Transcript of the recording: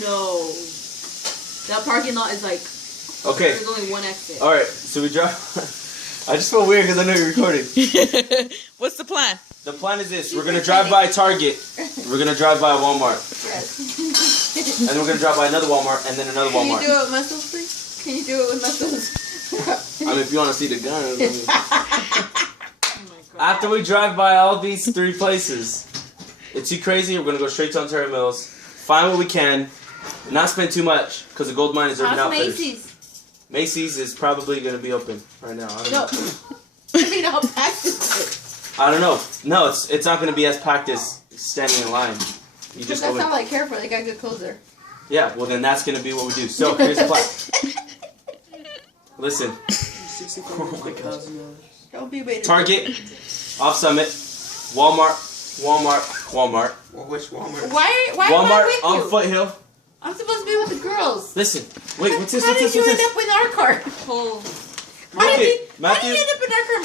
No. That parking lot is like. Okay. There's only one exit. Alright, so we drive. I just feel weird because I know you're recording. What's the plan? The plan is this. We're going to drive by Target. We're going to drive by a Walmart. Yes. And then we're going to drive by another Walmart and then another Walmart. Can you do it with muscles, please? Can you do it with muscles? I mean, if you want to see the gun. I mean. Oh my God. After we drive by all these 3 places, it's too crazy. We're going to go straight to Ontario Mills. Find what we can. Not spend too much because the gold mine is Urban How's Outfitters. Macy's? Macy's is probably going to be open right now. I don't know. I mean, how packed is I don't know. No, it's not going to be as packed as standing in line. You it? just That's go in. not what I care for. They got good clothes there. Yeah, well then that's going to be what we do. So, here's the plan. Listen. Oh my gosh. Don't be waiting. Target, Off Summit, Walmart. Well, which Walmart? Why am I Walmart with on you? Foothill. I'm supposed to be with the girls. Listen. Wait, what's this? How What's did this? you What's end this? up in our car? How How did did you end Matthew? up in our car?